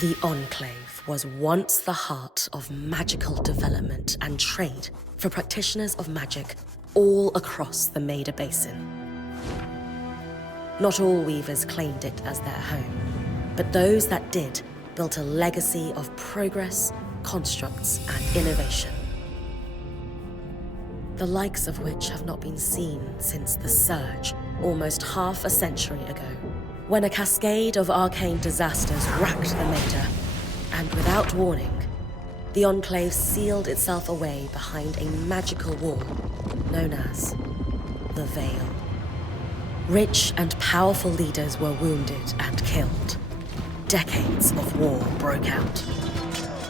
The Enclave was once the heart of magical development and trade for practitioners of magic all across the Maida Basin. Not all weavers claimed it as their home, but those that did built a legacy of progress, constructs, and innovation. The likes of which have not been seen since the Surge, almost half a century ago, when a cascade of arcane disasters racked the Maida, and without warning, the Enclave sealed itself away behind a magical wall known as the Veil. Rich and powerful leaders were wounded and killed. Decades of war broke out.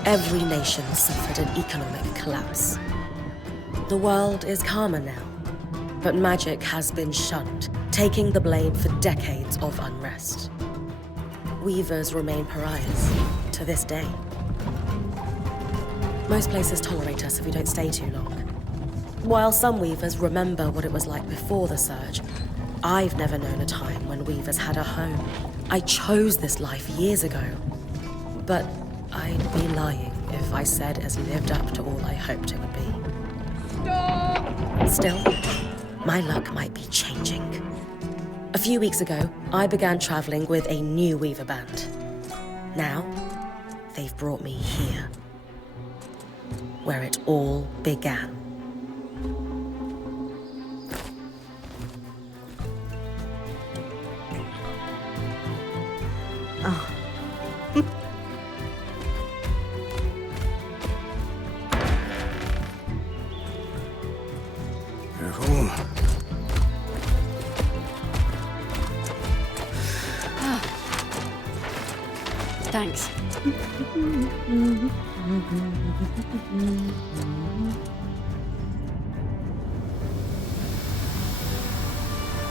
Every nation suffered an economic collapse. The world is calmer now, but magic has been shunned, taking the blame for decades of unrest. Weavers remain pariahs to this day. Most places tolerate us if we don't stay too long. While some weavers remember what it was like before the Surge, I've never known a time when weavers had a home. I chose this life years ago, but I'd be lying if I said it's lived up to all I hoped it would be. Stop! Still, my luck might be changing. A few weeks ago, I began traveling with a new weaver band. Now, they've brought me here, where it all began. Oh. You're home. Thanks.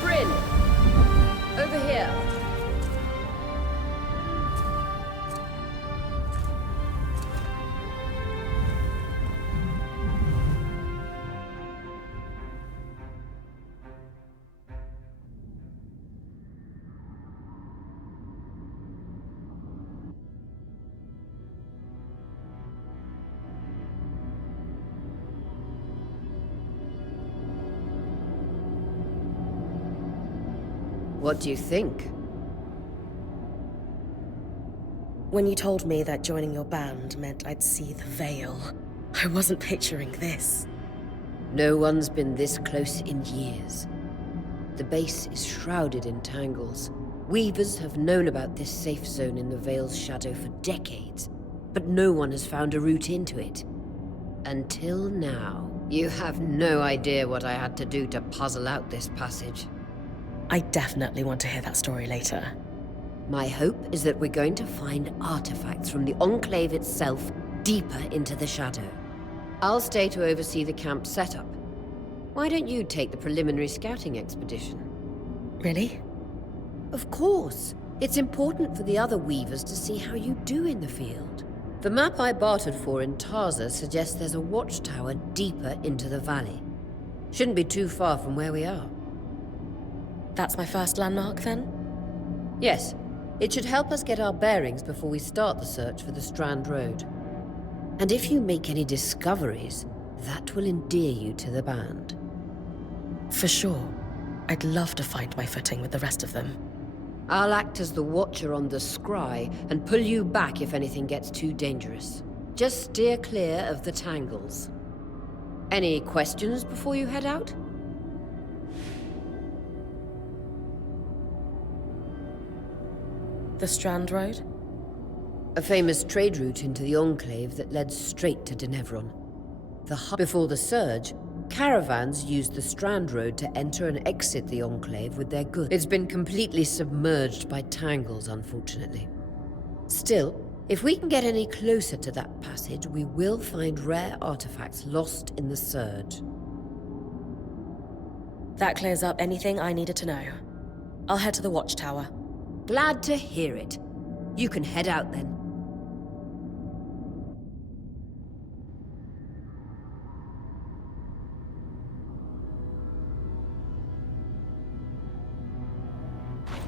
Bryn! Over here. What do you think? When you told me that joining your band meant I'd see the Veil, I wasn't picturing this. No one's been this close in years. The base is shrouded in tangles. Weavers have known about this safe zone in the Veil's shadow for decades, but no one has found a route into it. Until now. You have no idea what I had to do to puzzle out this passage. I definitely want to hear that story later. My hope is that we're going to find artifacts from the Enclave itself deeper into the shadow. I'll stay to oversee the camp setup. Why don't you take the preliminary scouting expedition? Really? Of course. It's important for the other weavers to see how you do in the field. The map I bartered for in Tarza suggests there's a watchtower deeper into the valley. Shouldn't be too far from where we are. That's my first landmark, then? Yes. It should help us get our bearings before we start the search for the Strand Road. And if you make any discoveries, that will endear you to the band. For sure. I'd love to find my footing with the rest of them. I'll act as the watcher on the scry and pull you back if anything gets too dangerous. Just steer clear of the tangles. Any questions before you head out? The Strand Road? A famous trade route into the Enclave that led straight to Denevron. Before the Surge, caravans used the Strand Road to enter and exit the Enclave with their goods. It's been completely submerged by tangles, unfortunately. Still, if we can get any closer to that passage, we will find rare artifacts lost in the Surge. That clears up anything I needed to know. I'll head to the watchtower. Glad to hear it. You can head out then.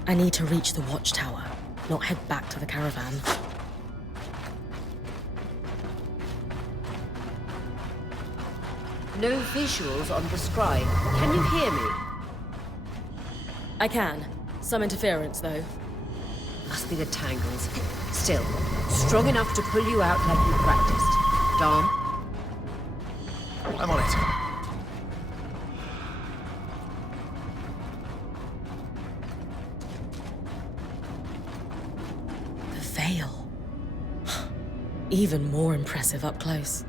I need to reach the watchtower, not head back to the caravan. No visuals on the scribe. Can you hear me? I can. Some interference, though. Must be the tangles. Still, strong enough to pull you out like you practiced. Dom? I'm on it. The veil. Even more impressive up close.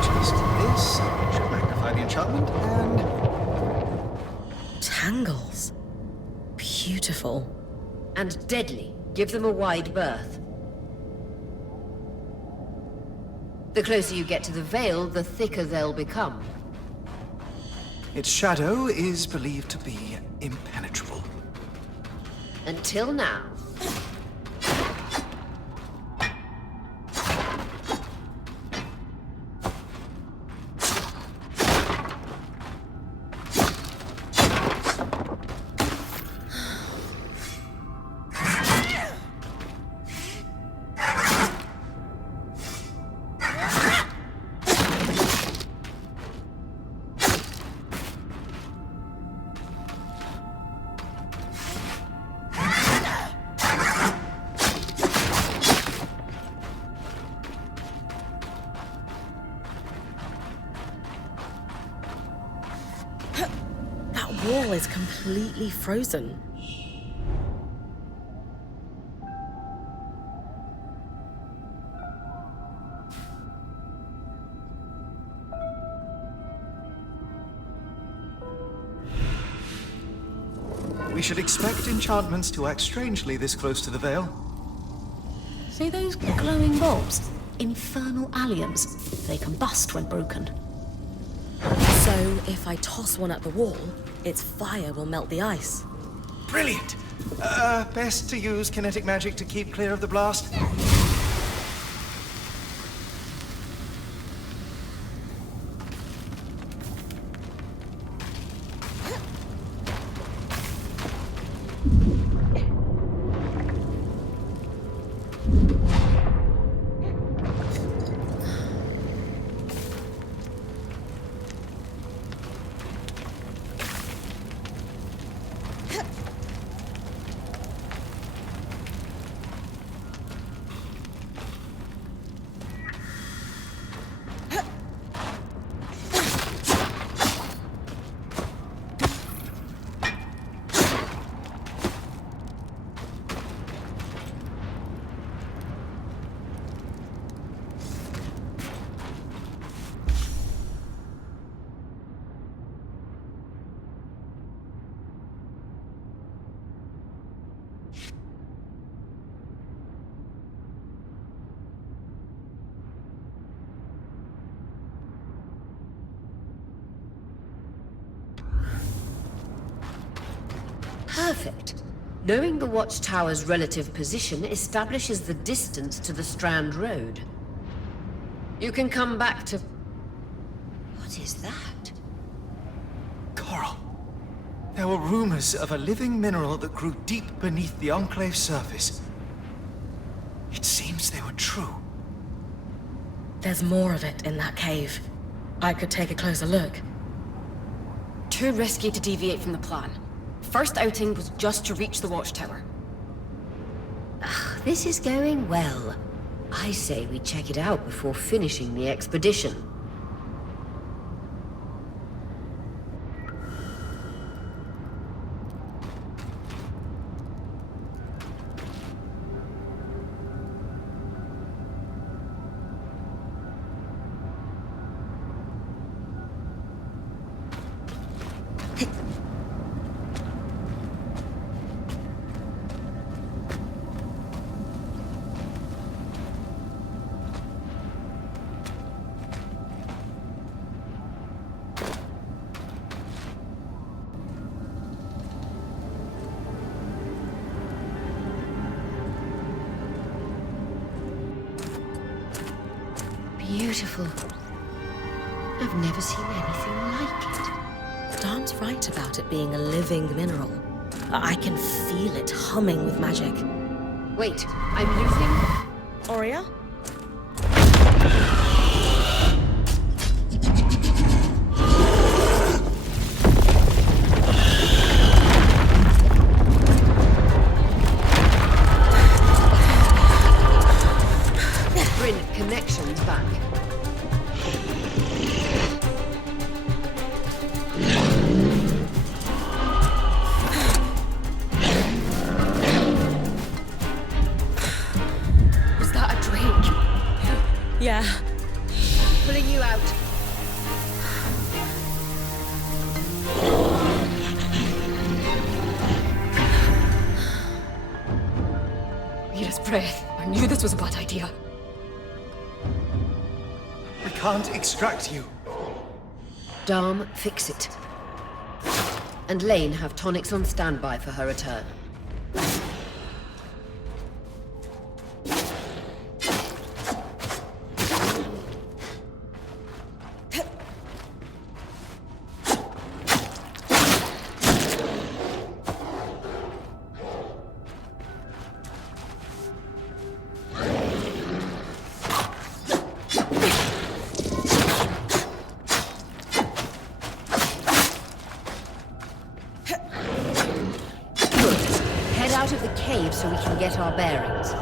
Just this should magnify the enchantment, and Tangles. Beautiful. And deadly. Give them a wide berth. The closer you get to the veil, the thicker they'll become. its shadow is believed to be impenetrable. Until now. That wall is completely frozen. We should expect enchantments to act strangely this close to the veil. See those glowing bulbs? Infernal alliums. They combust when broken. So, if I toss one at the wall, its fire will melt the ice. Brilliant! Best to use kinetic magic to keep clear of the blast. Perfect. Knowing the watchtower's relative position establishes the distance to the Strand Road. You can come back to... What is that? Coral. There were rumors of a living mineral that grew deep beneath the Enclave's surface. It seems they were true. There's more of it in that cave. I could take a closer look. Too risky to deviate from the plan. First outing was just to reach the watchtower. This is going well. I say we check it out before finishing the expedition. Beautiful. I've never seen anything like it. Dom's right about it being a living mineral. I can feel it humming with magic. Wait, I'm losing... Oria? Bryn, connections back. Was that a drake? Yeah. Pulling you out. Mira's breath. I knew this was a bad idea. We can't extract you. Dharm, fix it. And Lane have tonics on standby for her return. Head out of the cave so we can get our bearings.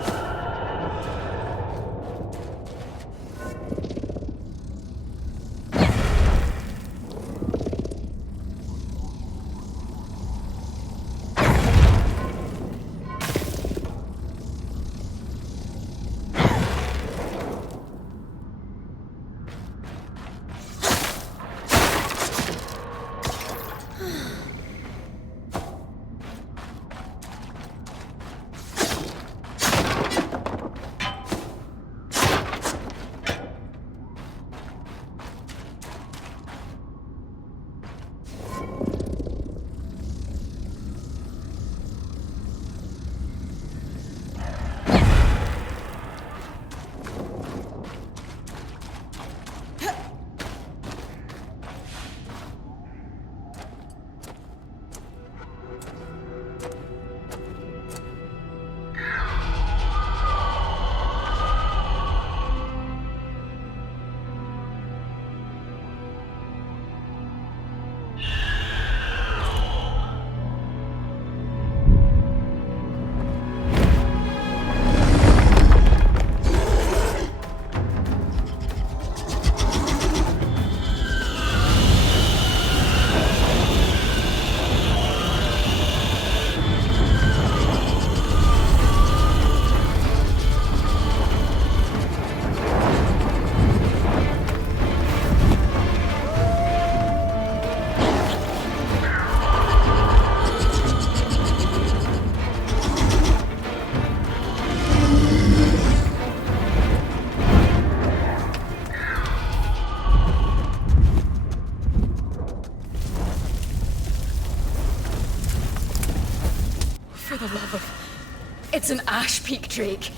For the love of... It's an Ash Peak Drake.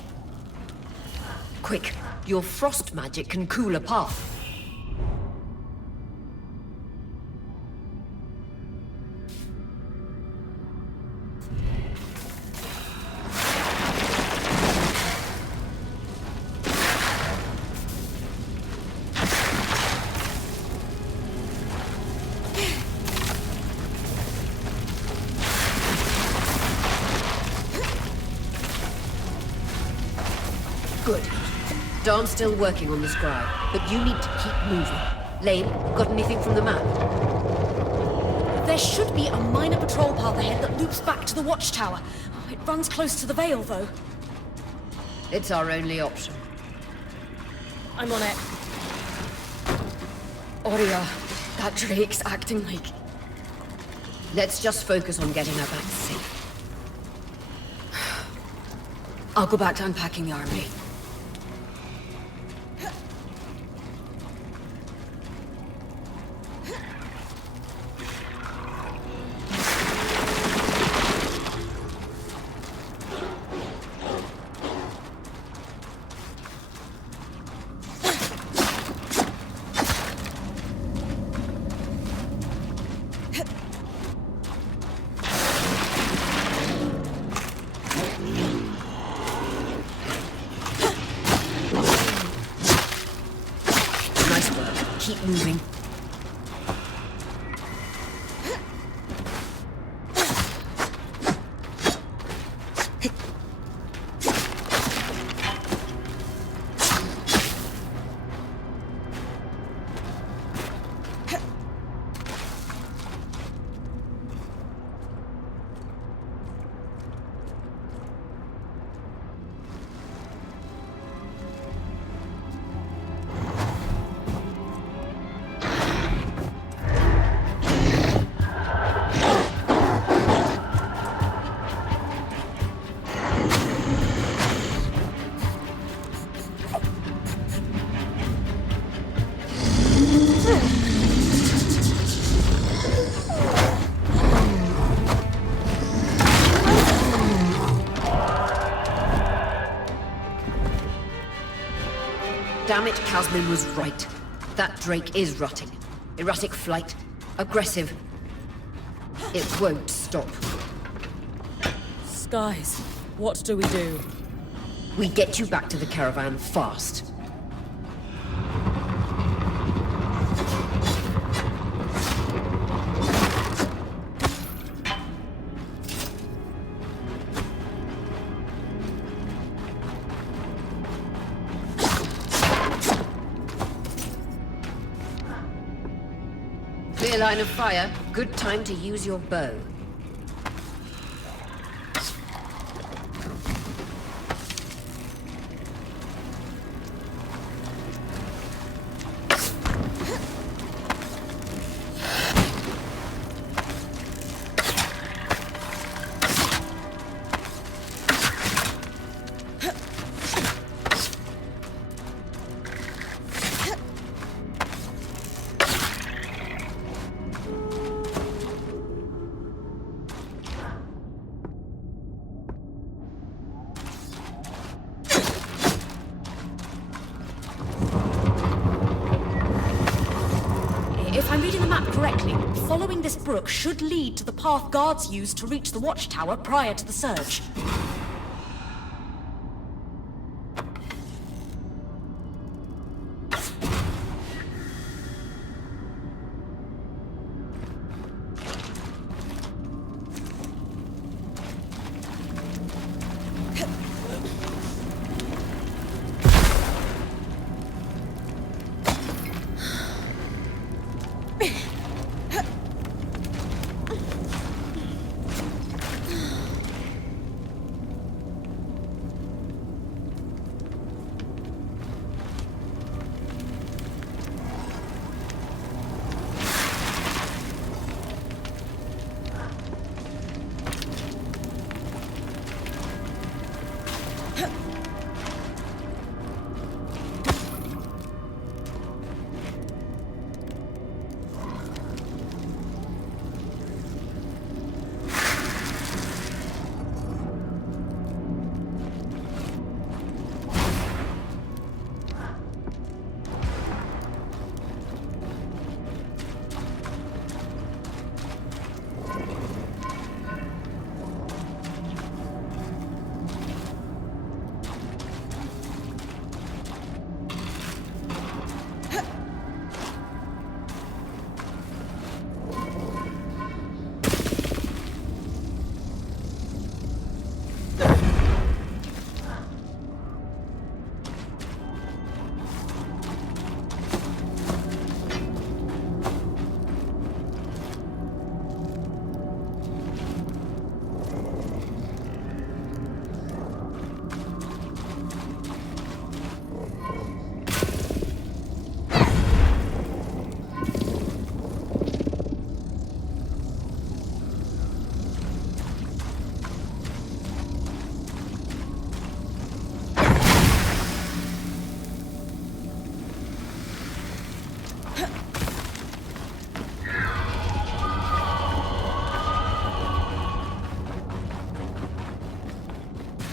Quick, your frost magic can cool a path. Good. Dawn's still working on the scribe, but you need to keep moving. Lane, got anything from the map? There should be a minor patrol path ahead that loops back to the watchtower. Oh, it runs close to the Vale, though. It's our only option. I'm on it. Oria, that Drake's acting like... Let's just focus on getting her back safe. I'll go back to unpacking the army. Damn it, Casmin was right. That Drake is rotting. Erratic flight. Aggressive. It won't stop. Skies, what do we do? We get you back to the caravan fast. Clear line of fire. Good time to use your bow. If I'm reading the map correctly, following this brook should lead to the path guards used to reach the watchtower prior to the surge.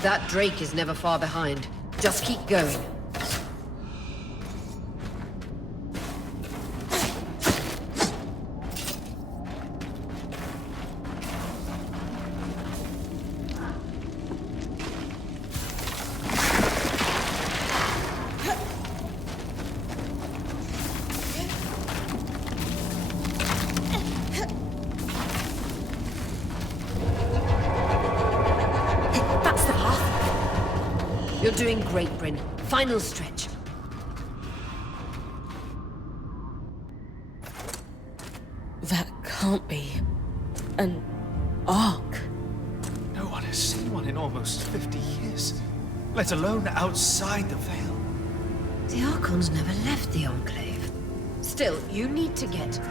That Drake is never far behind. Just keep going. That's the path. You're doing great, Bryn. Final stretch. That can't be an ark. No one has seen one in almost 50 years, let alone outside the Veil. The Archons never left the Enclave. Still, you need to get...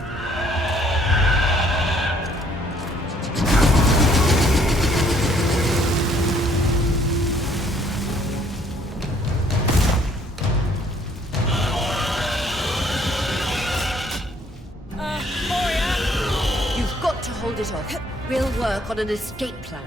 hold it off. We'll work on an escape plan.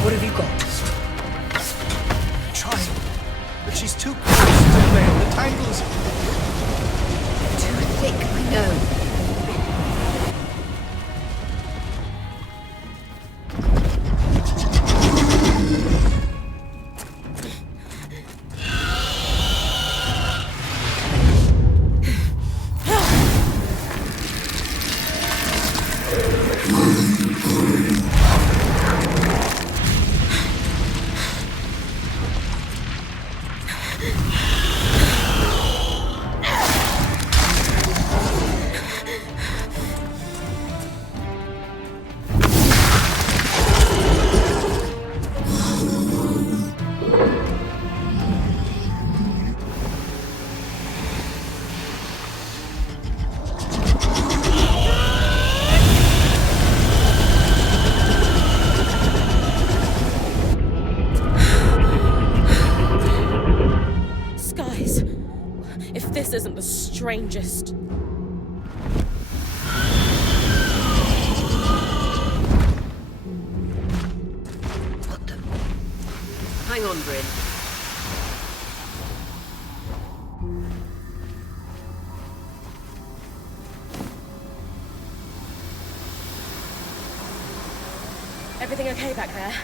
What have you got? Trying, but she's too close to the veil. The tangles. Too thick, I know. Skies. If this isn't the strangest. What the? Hang on, Bryn. Everything okay back there?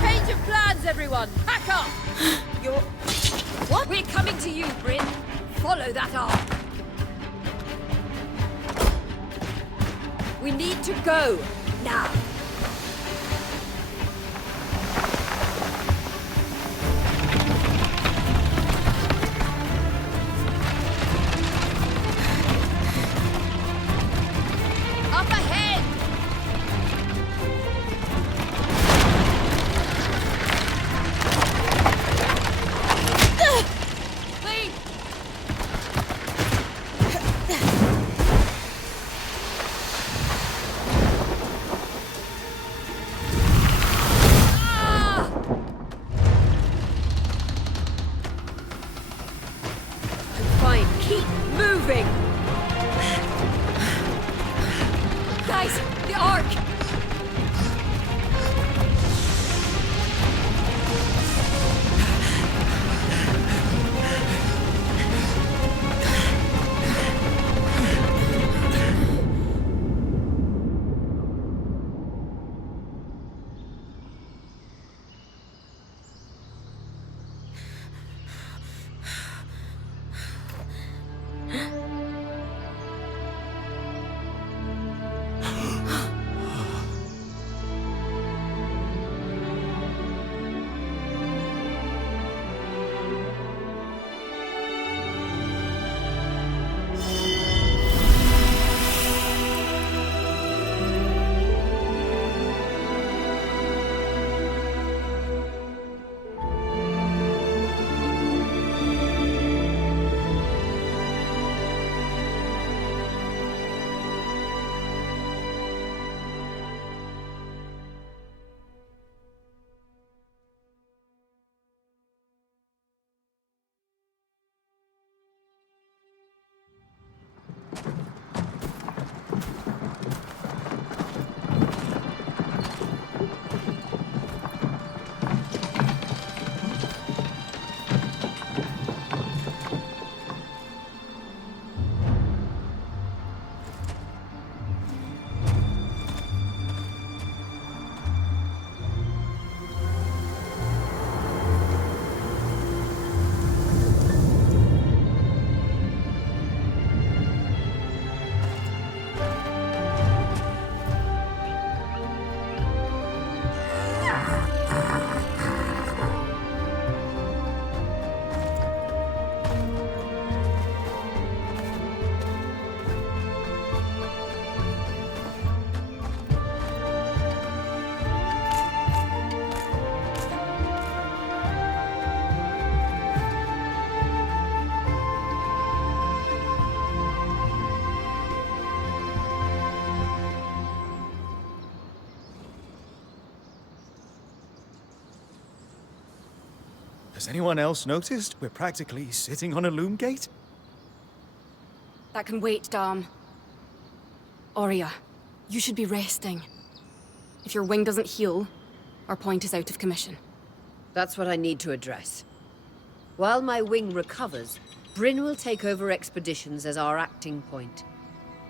Change of plans, everyone! Pack up! You're... What? We're coming to you, Bryn. Follow that arc. We need to go. Now. Up ahead! Please! Ah! I'm fine. Keep moving! Guys, the arc! Has anyone else noticed we're practically sitting on a loom gate? That can wait, Dom. Aurea, you should be resting. If your wing doesn't heal, our point is out of commission. That's what I need to address. While my wing recovers, Bryn will take over expeditions as our acting point.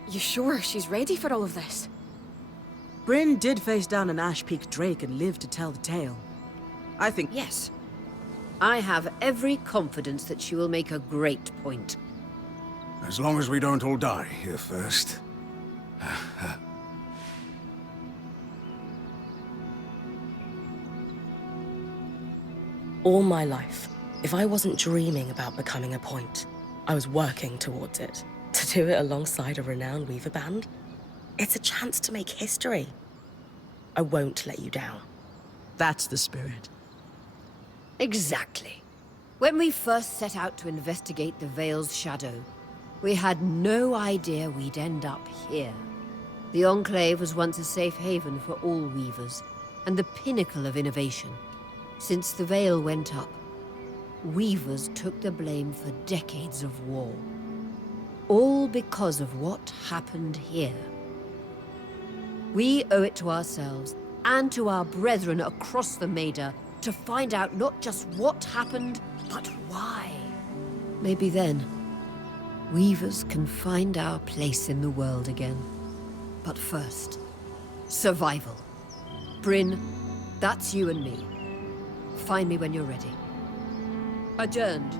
You sure she's ready for all of this? Bryn did face down an Ash Peak Drake and lived to tell the tale. I think... Yes. I have every confidence that she will make a great point. As long as we don't all die here first. All my life, if I wasn't dreaming about becoming a point, I was working towards it. To do it alongside a renowned Weaver band, it's a chance to make history. I won't let you down. That's the spirit. Exactly. When we first set out to investigate the Veil's shadow, we had no idea we'd end up here. The Enclave was once a safe haven for all Weavers, and the pinnacle of innovation. Since the Veil went up, Weavers took the blame for decades of war. All because of what happened here. We owe it to ourselves and to our brethren across the Maida to find out not just what happened, but why. Maybe then, Weavers can find our place in the world again. But first, survival. Bryn, that's you and me. Find me when you're ready. Adjourned.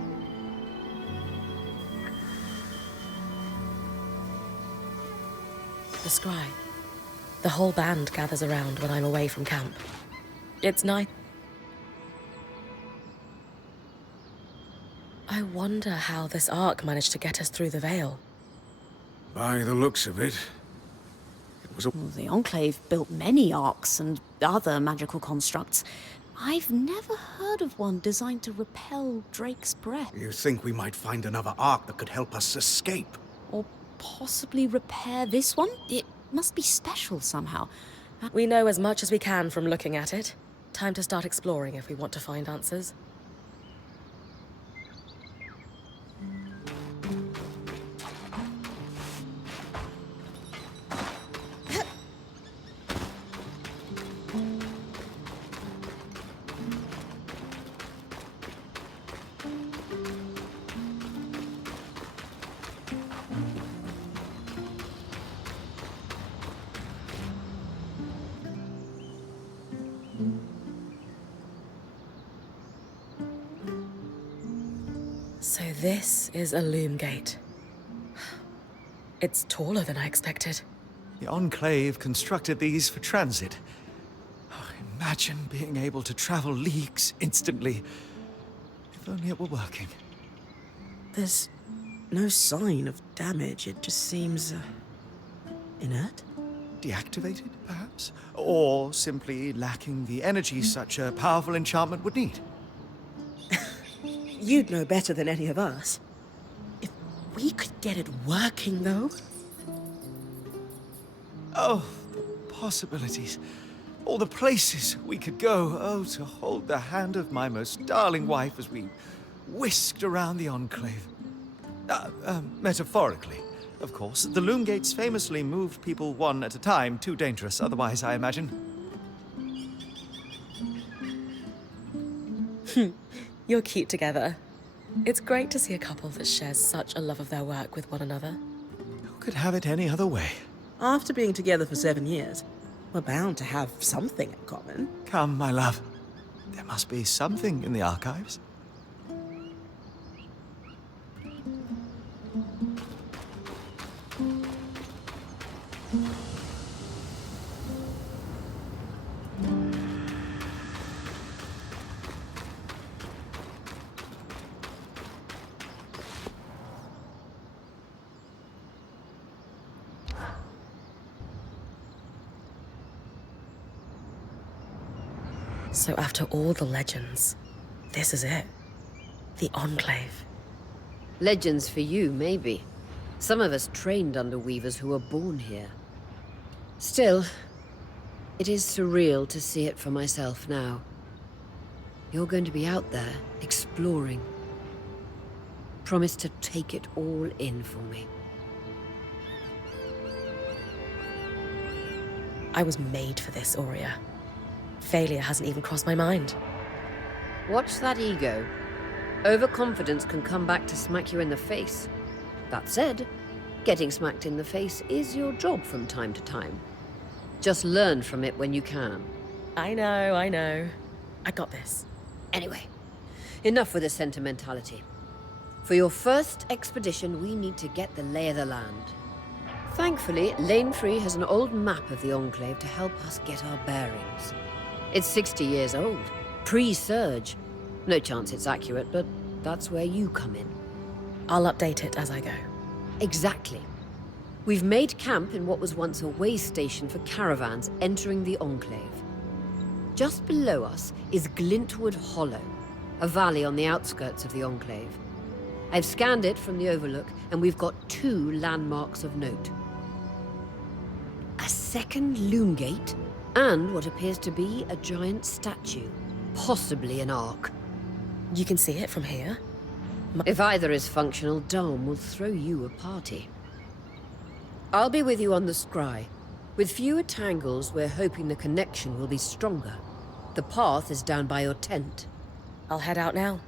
The scry. The whole band gathers around when I'm away from camp. It's nice. I wonder how this arc managed to get us through the Veil. By the looks of it, it was a... Well, the Enclave built many arcs and other magical constructs. I've never heard of one designed to repel Drake's breath. You think we might find another ark that could help us escape? Or possibly repair this one? It must be special somehow. We know as much as we can from looking at it. Time to start exploring if we want to find answers. So this is a loom gate. It's taller than I expected. The Enclave constructed these for transit. Oh, imagine being able to travel leagues instantly. If only it were working. There's no sign of damage. It just seems... inert? Deactivated, perhaps? Or simply lacking the energy such a powerful enchantment would need. You'd know better than any of us. If we could get it working, though... Oh, the possibilities. All the places we could go. Oh, to hold the hand of my most darling wife as we whisked around the Enclave. Metaphorically, of course. The loom gates famously moved people one at a time. Too dangerous otherwise, I imagine. You're cute together. It's great to see a couple that shares such a love of their work with one another. Who could have it any other way? After being together for 7 years, we're bound to have something in common. Come, my love. There must be something in the archives. So after all the legends, this is it. The Enclave. Legends for you, maybe. Some of us trained under Weavers who were born here. Still, it is surreal to see it for myself now. You're going to be out there, exploring. Promise to take it all in for me. I was made for this, Aurea. Failure hasn't even crossed my mind. Watch that ego. Overconfidence can come back to smack you in the face. That said, getting smacked in the face is your job from time to time. Just learn from it when you can. I know, I know. I got this. Anyway, enough with the sentimentality. For your first expedition, we need to get the lay of the land. Thankfully, Lane 3 has an old map of the Enclave to help us get our bearings. It's 60 years old, pre-Surge. No chance it's accurate, but that's where you come in. I'll update it as I go. Exactly. We've made camp in what was once a way station for caravans entering the Enclave. Just below us is Glintwood Hollow, a valley on the outskirts of the Enclave. I've scanned it from the Overlook, and we've got 2 landmarks of note. A second loom gate, and what appears to be a giant statue, possibly an ark. You can see it from here? If either is functional, Dom will throw you a party. I'll be with you on the scry. With fewer tangles, we're hoping the connection will be stronger. The path is down by your tent. I'll head out now.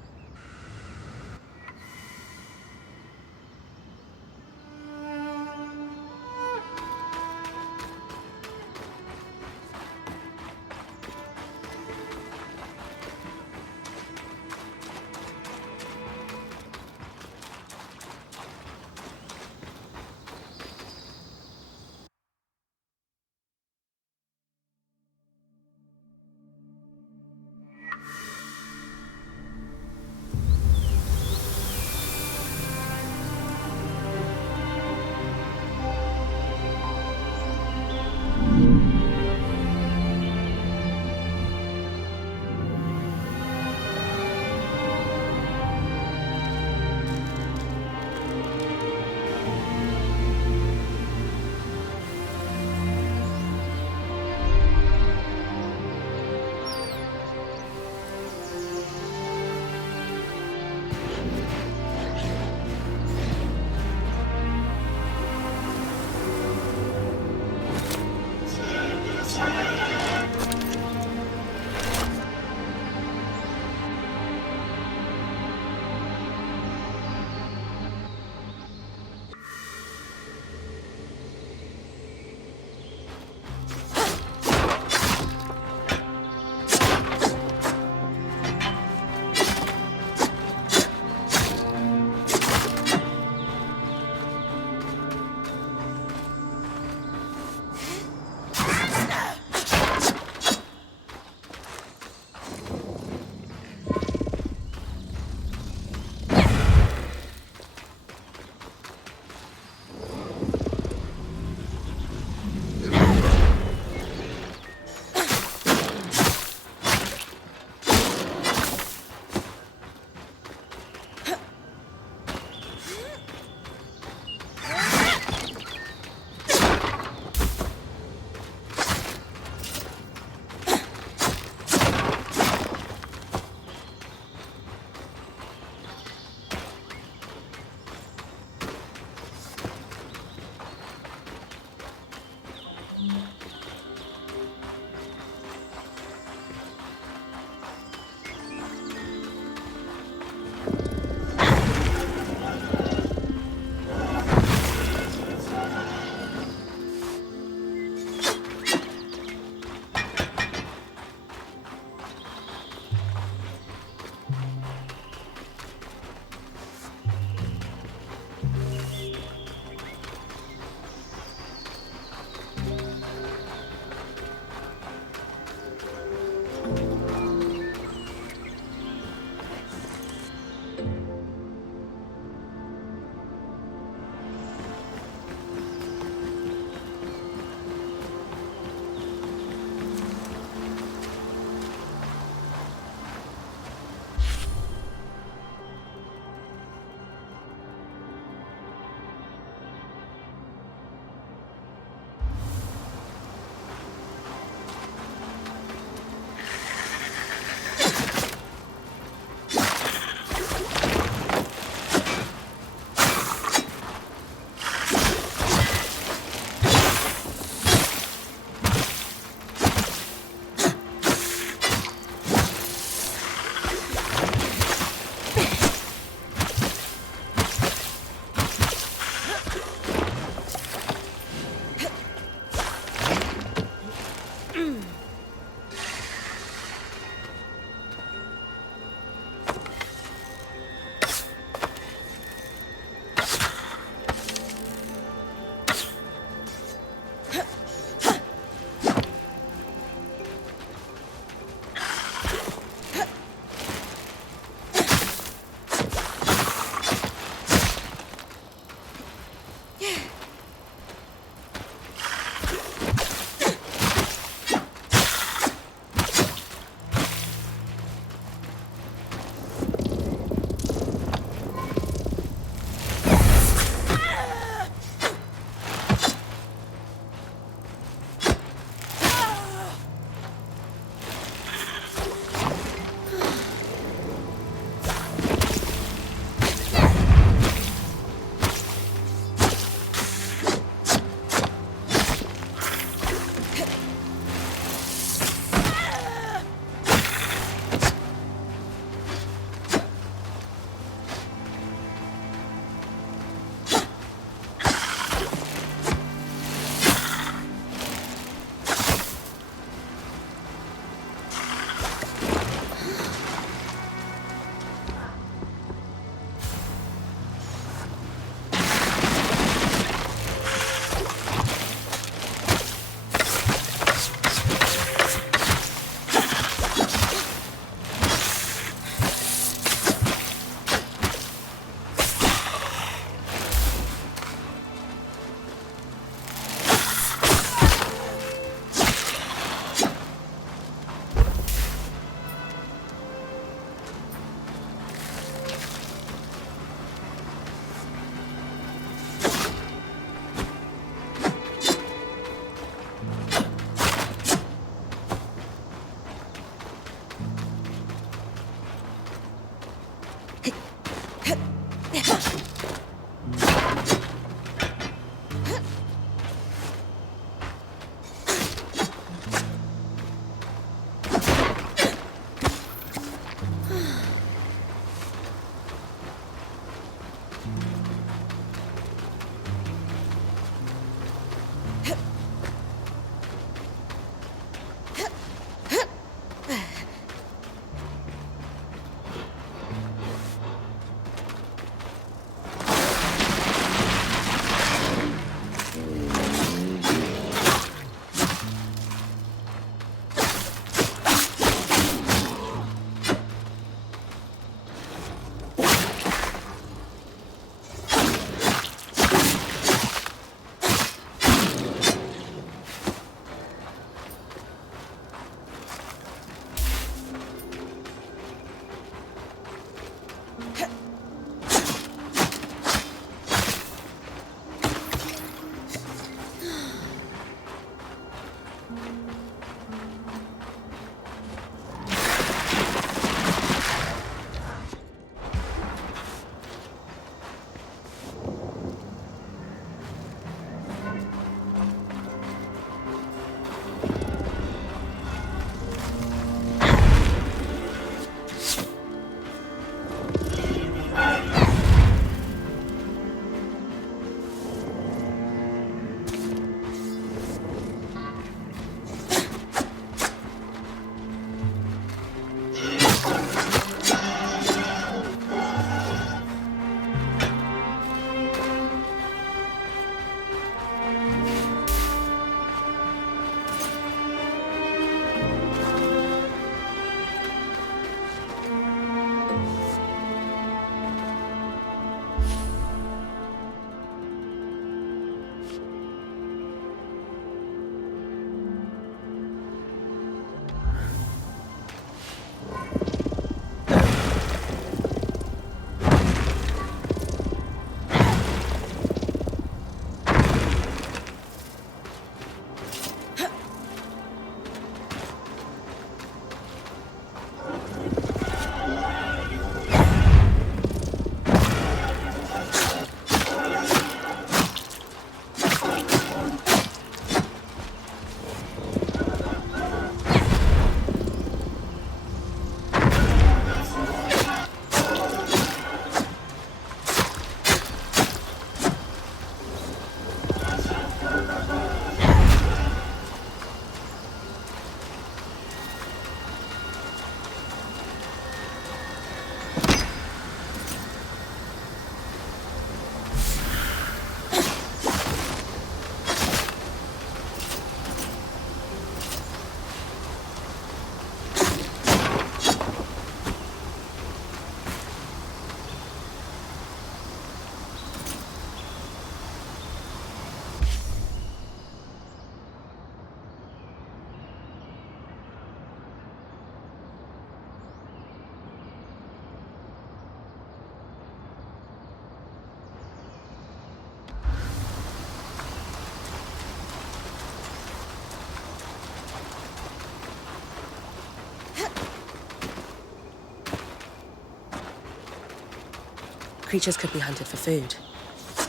creatures could be hunted for food.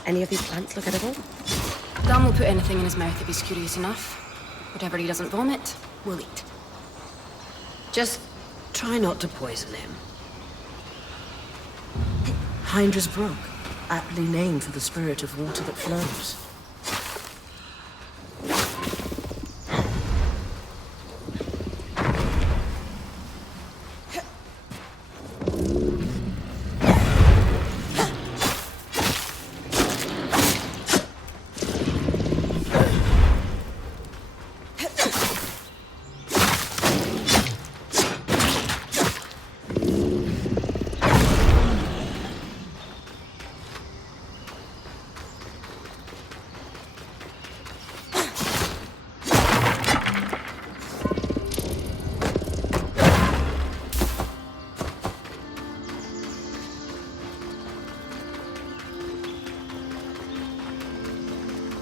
Any of these plants look edible? Dom will put anything in his mouth if he's curious enough. Whatever he doesn't vomit, we'll eat. Just try not to poison him. Hydra's Brook, aptly named for the spirit of water that flows.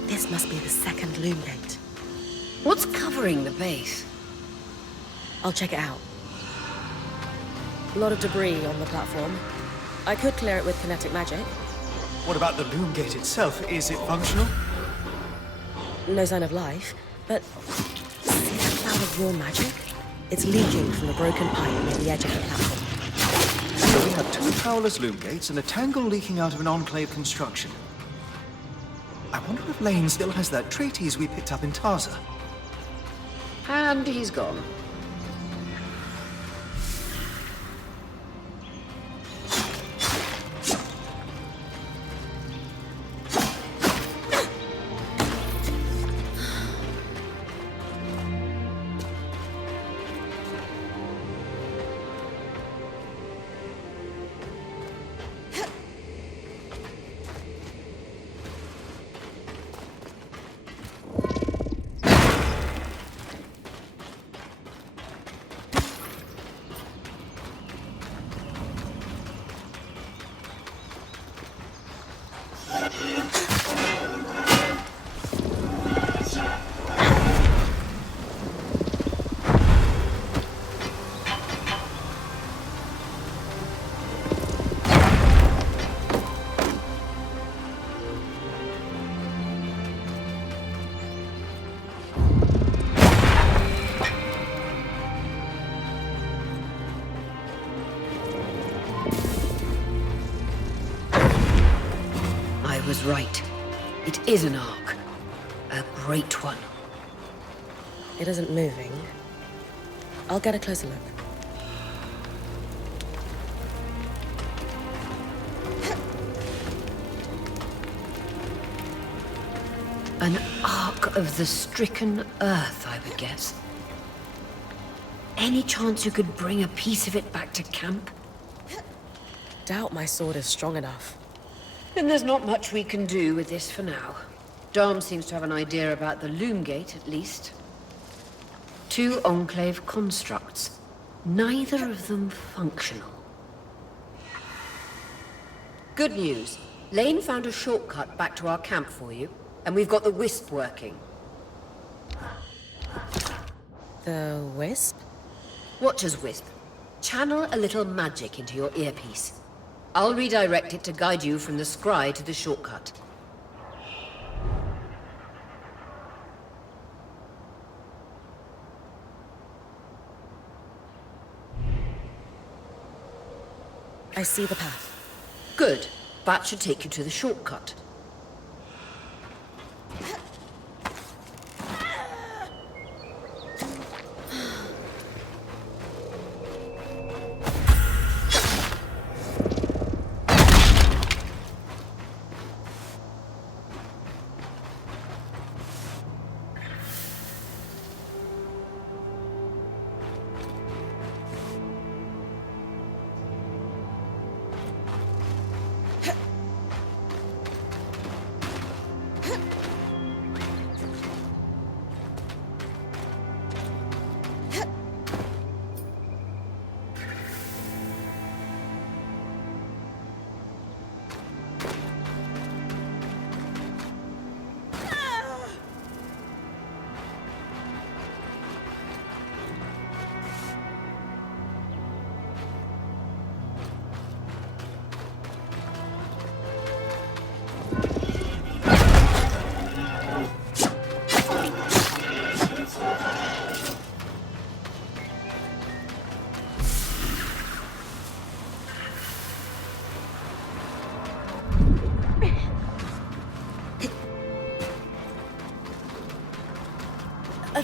This must be the second loom gate. What's covering the base? I'll check it out. A lot of debris on the platform. I could clear it with kinetic magic. What about the loom gate itself? Is it functional? No sign of life, but see that cloud of raw magic? It's leaking from a broken pipe near the edge of the platform. So we have two powerless loom gates and a tangle leaking out of an enclave construction. I wonder if Lane still has that treatise we picked up in Taza. And he's gone. I was right. It is an ark. A great one. It isn't moving. I'll get a closer look. An ark of the stricken earth, I would guess. Any chance you could bring a piece of it back to camp? Doubt my sword is strong enough. Then there's not much we can do with this for now. Dom seems to have an idea about the loom gate, at least. Two enclave constructs. Neither of them functional. Good news. Lane found a shortcut back to our camp for you, and we've got the wisp working. The wisp? Watcher's wisp. Channel a little magic into your earpiece. I'll redirect it to guide you from the scry to the shortcut. I see the path. Good. That should take you to the shortcut.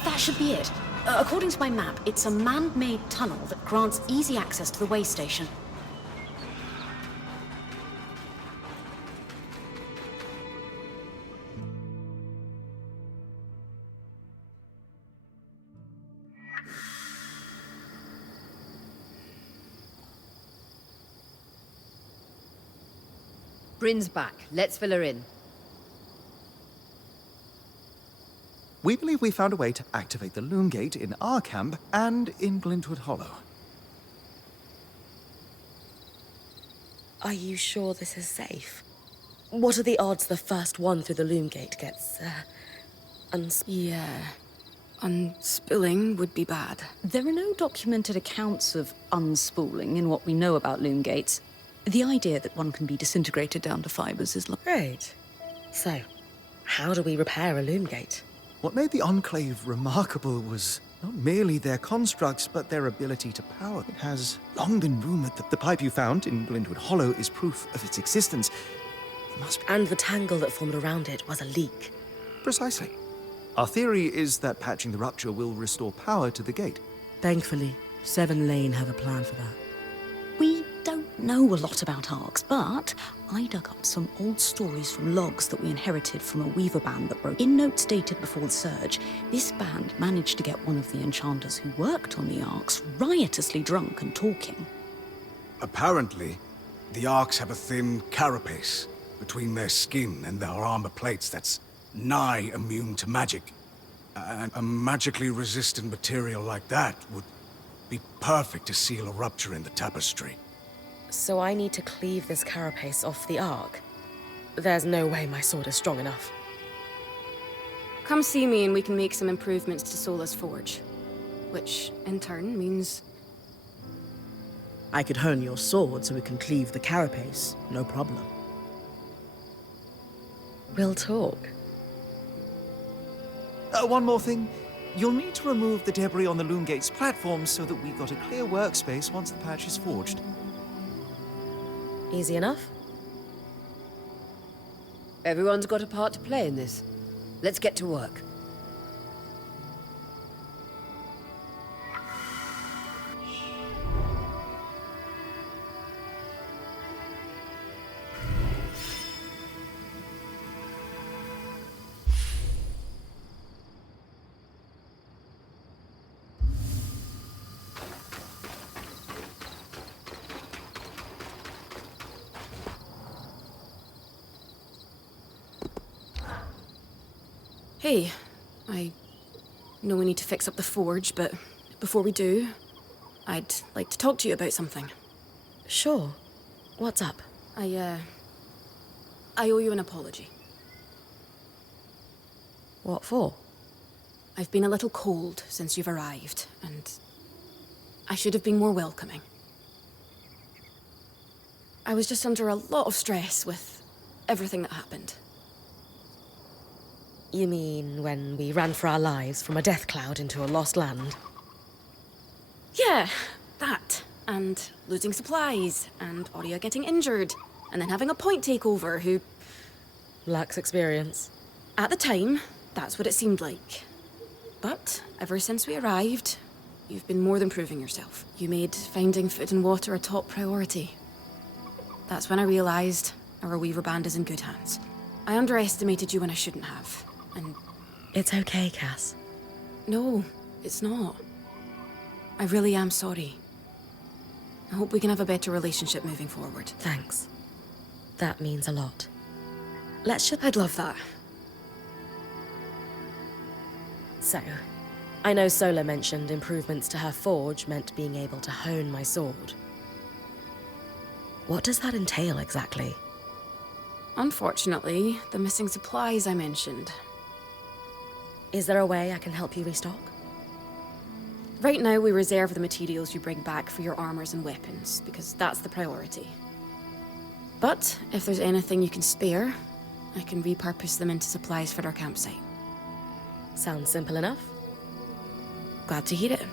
That should be it. According to my map, it's a man-made tunnel that grants easy access to the way station. Bryn's back. Let's fill her in. We believe we found a way to activate the loom gate in our camp and in Glintwood Hollow. Are you sure this is safe? What are the odds the first one through the loom gate gets, Yeah. Unspilling would be bad. There are no documented accounts of unspooling in what we know about loom gates. The idea that one can be disintegrated down to fibers is Great. So, how do we repair a loom gate? What made the Enclave remarkable was not merely their constructs, but their ability to power. It has long been rumored that the pipe you found in Glintwood Hollow is proof of its existence. It must be... And the tangle that formed around it was a leak. Precisely. Our theory is that patching the rupture will restore power to the gate. Thankfully, Seven Lane have a plan for that. We don't know a lot about arcs, but I dug up some old stories from logs that we inherited from a weaver band that broke. In notes dated before the surge, this band managed to get one of the enchanters who worked on the arcs riotously drunk and talking. Apparently, the Arks have a thin carapace between their skin and their armor plates that's nigh immune to magic. And a magically resistant material like that would be perfect to seal a rupture in the tapestry. So I need to cleave this carapace off the arc. There's no way my sword is strong enough. Come see me and we can make some improvements to Sola's forge. Which, in turn, means... I could hone your sword so we can cleave the carapace, no problem. We'll talk. One more thing. You'll need to remove the debris on the loom gate's platform so that we've got a clear workspace once the patch is forged. Easy enough? Everyone's got a part to play in this. Let's get to work. Hey, I know we need to fix up the forge, but before we do, I'd like to talk to you about something. Sure. What's up? I owe you an apology. What for? I've been a little cold since you've arrived, and I should have been more welcoming. I was just under a lot of stress with everything that happened. You mean when we ran for our lives from a death cloud into a lost land? Yeah, that. And losing supplies, and Aurea getting injured, and then having a point takeover who... Lacks experience. At the time, that's what it seemed like. But ever since we arrived, you've been more than proving yourself. You made finding food and water a top priority. That's when I realized our Weaver band is in good hands. I underestimated you when I shouldn't have, and... It's okay, Cass. No, it's not. I really am sorry. I hope we can have a better relationship moving forward. Thanks. That means a lot. Let's just... I'd love that. So, I know Sola mentioned improvements to her forge meant being able to hone my sword. What does that entail exactly? Unfortunately, the missing supplies I mentioned. Is there a way I can help you restock? Right now, we reserve the materials you bring back for your armors and weapons, because that's the priority. But if there's anything you can spare, I can repurpose them into supplies for our campsite. Sounds simple enough. Glad to hear it.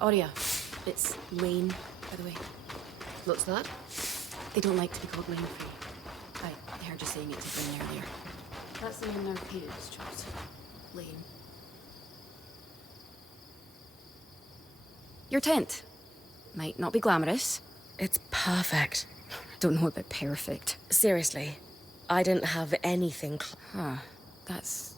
Aurea. It's Lane, by the way. What's that? They don't like to be called Lane Free. I heard you saying it to Bryn earlier. That's the name our parents chose. Lane. Your tent. Might not be glamorous. It's perfect. Don't know about perfect. Seriously, I didn't have anything. Huh. That's...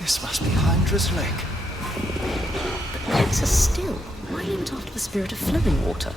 This must be Hydra's Lake. But legs are still. Why named after the spirit of flowing water?